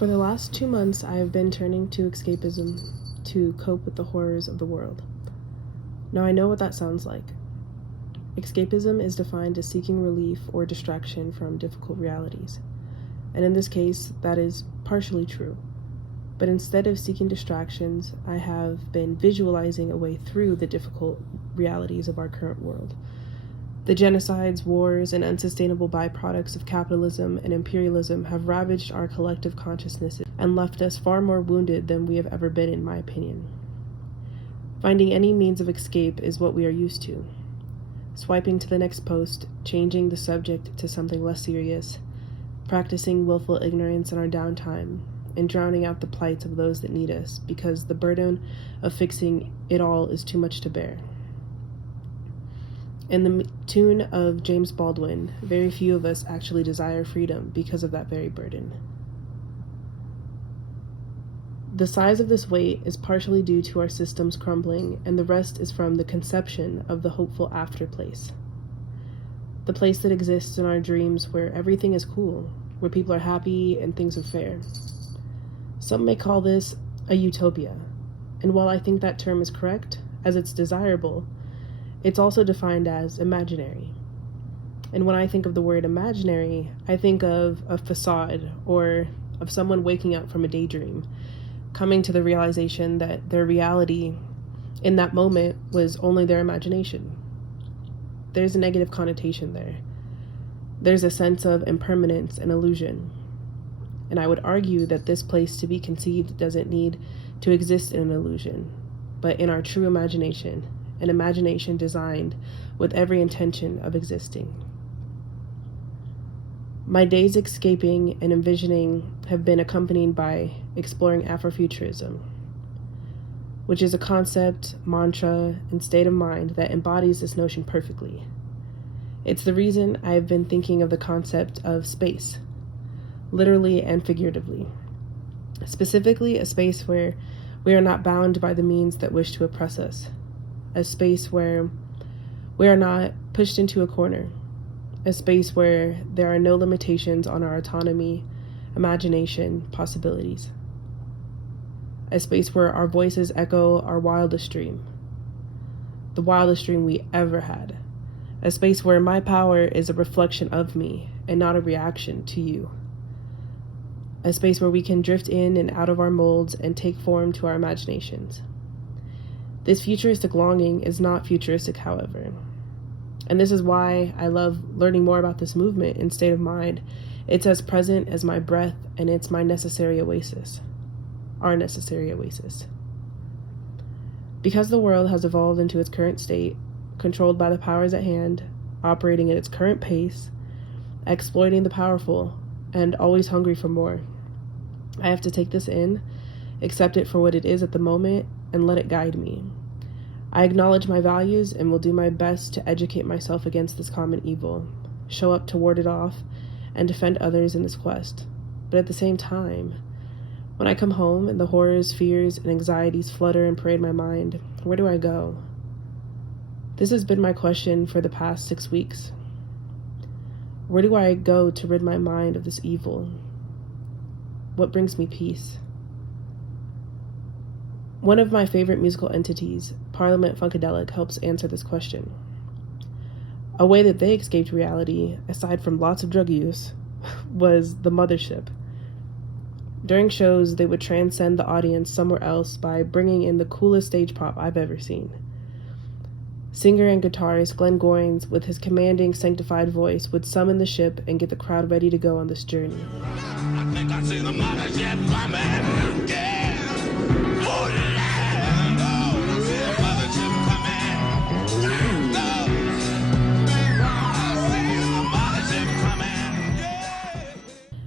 For the last 2 months, I have been turning to escapism to cope with the horrors of the world. Now, I know what that sounds like. Escapism is defined as seeking relief or distraction from difficult realities. And in this case, that is partially true. But instead of seeking distractions, I have been visualizing a way through the difficult realities of our current world. The genocides, wars, and unsustainable byproducts of capitalism and imperialism have ravaged our collective consciousness and left us far more wounded than we have ever been, in my opinion. Finding any means of escape is what we are used to. Swiping to the next post, changing the subject to something less serious, practicing willful ignorance in our downtime, and drowning out the plights of those that need us because the burden of fixing it all is too much to bear. In the tune of James Baldwin, very few of us actually desire freedom because of that very burden. The size of this weight is partially due to our systems crumbling, and the rest is from the conception of the hopeful after place. The place that exists in our dreams where everything is cool, where people are happy and things are fair. Some may call this a utopia, and while I think that term is correct, as it's desirable, it's also defined as imaginary. And when I think of the word imaginary, I think of a facade or of someone waking up from a daydream, coming to the realization that their reality in that moment was only their imagination. There's a negative connotation there. There's a sense of impermanence and illusion. And I would argue that this place to be conceived doesn't need to exist in an illusion, but in our true imagination, an imagination designed with every intention of existing. My days escaping and envisioning have been accompanied by exploring Afrofuturism, which is a concept, mantra, and state of mind that embodies this notion perfectly. It's the reason I have been thinking of the concept of space, literally and figuratively. Specifically, a space where we are not bound by the means that wish to oppress us. A space where we are not pushed into a corner. A space where there are no limitations on our autonomy, imagination, possibilities. A space where our voices echo our wildest dream. The wildest dream we ever had. A space where my power is a reflection of me and not a reaction to you. A space where we can drift in and out of our molds and take form to our imaginations. This futuristic longing is not futuristic, however. And this is why I love learning more about this movement and state of mind. It's as present as my breath, and it's my necessary oasis. Our necessary oasis. Because the world has evolved into its current state, controlled by the powers at hand, operating at its current pace, exploiting the powerful, and always hungry for more, I have to take this in, accept it for what it is at the moment, and let it guide me. I acknowledge my values and will do my best to educate myself against this common evil, show up to ward it off, and defend others in this quest. But at the same time, when I come home and the horrors, fears, and anxieties flutter and parade my mind, where do I go? This has been my question for the past 6 weeks. Where do I go to rid my mind of this evil? What brings me peace? One of my favorite musical entities, Parliament Funkadelic, helps answer this question. A way that they escaped reality, aside from lots of drug use, was the mothership. During shows, they would transcend the audience somewhere else by bringing in the coolest stage prop I've ever seen. Singer and guitarist Glenn Goins, with his commanding, sanctified voice, would summon the ship and get the crowd ready to go on this journey. I think I see the mothership coming. Yeah. Oh, land. Oh, I see the mothership coming. I see the mothership coming. Yeah.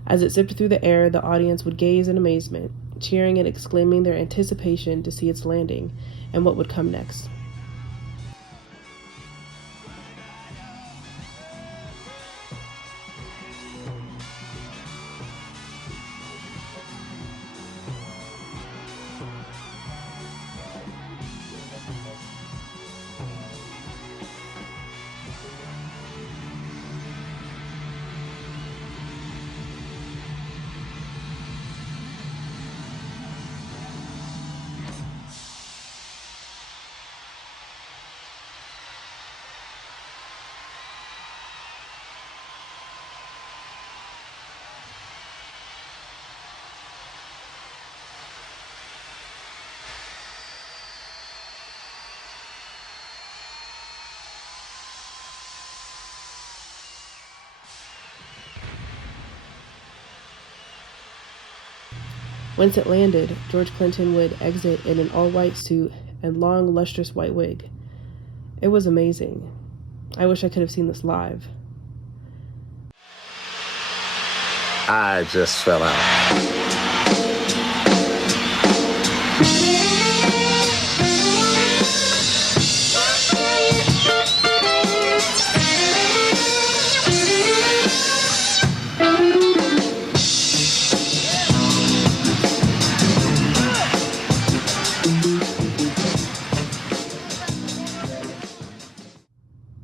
As it zipped through the air, the audience would gaze in amazement, cheering and exclaiming their anticipation to see its landing and what would come next. Once it landed, George Clinton would exit in an all-white suit and long, lustrous white wig. It was amazing. I wish I could have seen this live. I just fell out.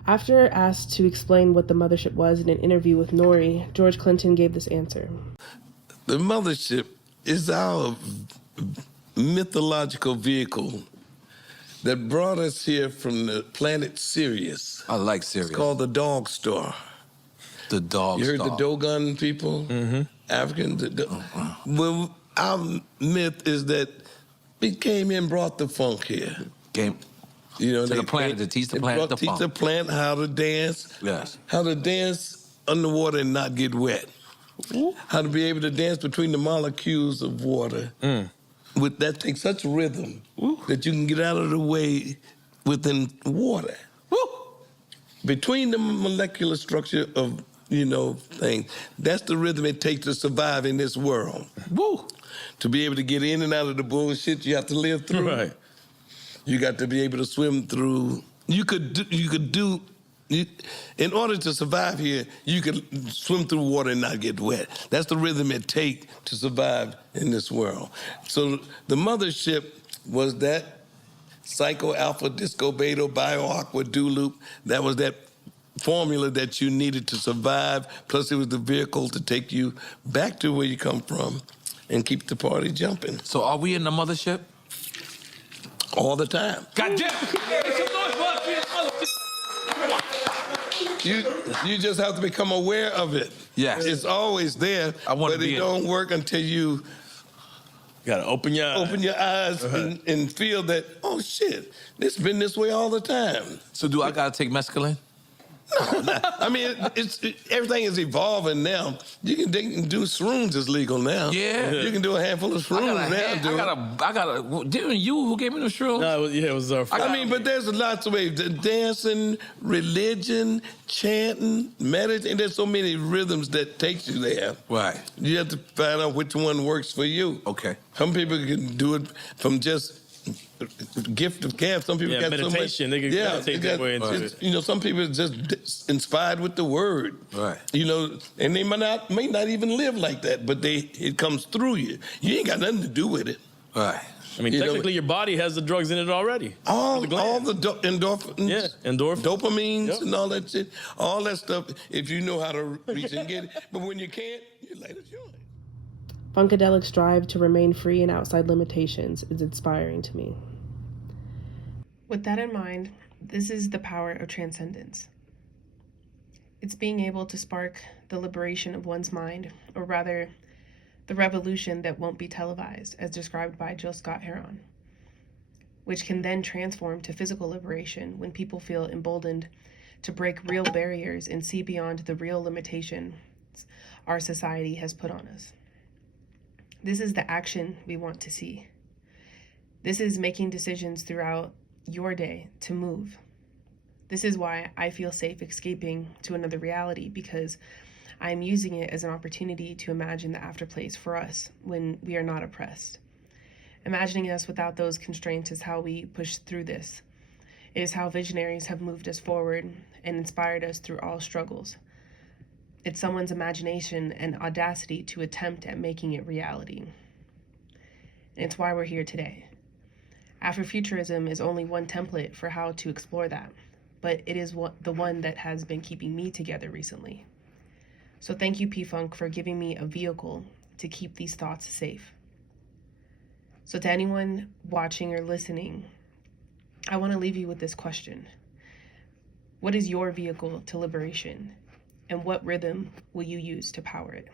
After asked to explain what the mothership was in an interview with Nori, George Clinton gave this answer. The mothership is our mythological vehicle that brought us here from the planet Sirius. I like Sirius. It's called the Dog Star. The Dog You heard Star. the Dogon people? Mm-hmm. African? Well, our myth is that we came in and brought the funk here. Came You know, to the planet to teach the planet the teach funk. the plant how to dance. Yes. How to dance underwater and not get wet. How to be able to dance between the molecules of water. With that takes such rhythm that you can get out of the way within water. Between the molecular structure of, things, that's the rhythm it takes to survive in this world. To be able to get in and out of the bullshit you have to live through. Right. You got to be able to swim through. In order to survive here, you could swim through water and not get wet. That's the rhythm it takes to survive in this world. So the mothership was that Psycho Alpha Disco Beta Bio Aqua Do Loop. That was that formula that you needed to survive. Plus, it was the vehicle to take you back to where you come from and keep the party jumping So are we in the mothership? all the time. God damn! You just have to become aware of it. Yes. It's always there, I wanna but be it in don't work until you You gotta open your eyes. open your eyes and feel that, oh shit, it's been this way all the time. So do I gotta take mescaline? I mean, everything is evolving now. They can do shrooms is legal now. Yeah. You can do a handful of shrooms Didn't you who gave me the shrooms? No, it was our I mean, but there's lots of ways. Dancing, religion, chanting, meditating. There's so many rhythms that takes you there. Right. You have to find out which one works for you. Okay. Some people can do it from just gift of gab. Some people got meditation. So much, They can meditate that way into it. Some people are just inspired with the word. Right. And they may not even live like that, but it comes through you. You ain't got nothing to do with it. Right. I mean, technically, your body has the drugs in it already. All The the endorphins, Yeah, endorphins. dopamines, Yep. and all that shit. All that stuff. If you know how to reach and get it, but when you can't, you light a joint. Funkadelic's drive to remain free and outside limitations is inspiring to me. With that in mind, this is the power of transcendence. It's being able to spark the liberation of one's mind, or rather, the revolution that won't be televised, as described by Jill Scott Heron, which can then transform to physical liberation when people feel emboldened to break real barriers and see beyond the real limitations our society has put on us. This is the action we want to see. This is making decisions throughout your day to move. This is why I feel safe escaping to another reality, because I am using it as an opportunity to imagine the afterplace for us when we are not oppressed. Imagining us without those constraints is how we push through this. It is how visionaries have moved us forward and inspired us through all struggles. It's someone's imagination and audacity to attempt at making it reality. And it's why we're here today. Afrofuturism is only one template for how to explore that, but it is the one that has been keeping me together recently. So thank you, P-Funk, for giving me a vehicle to keep these thoughts safe. So to anyone watching or listening, I want to leave you with this question. What is your vehicle to liberation? And what rhythm will you use to power it?